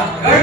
열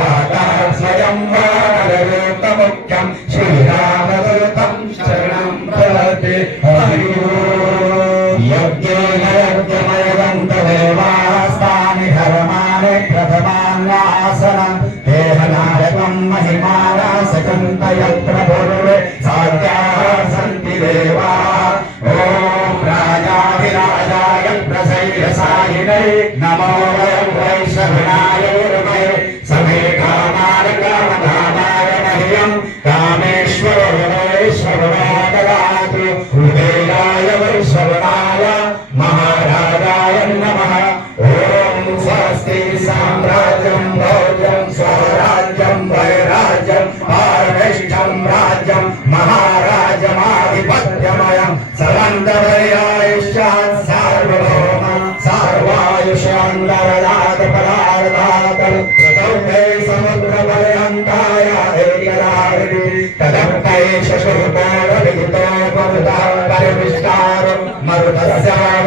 Paga పరివిష్టారం మరుదస్య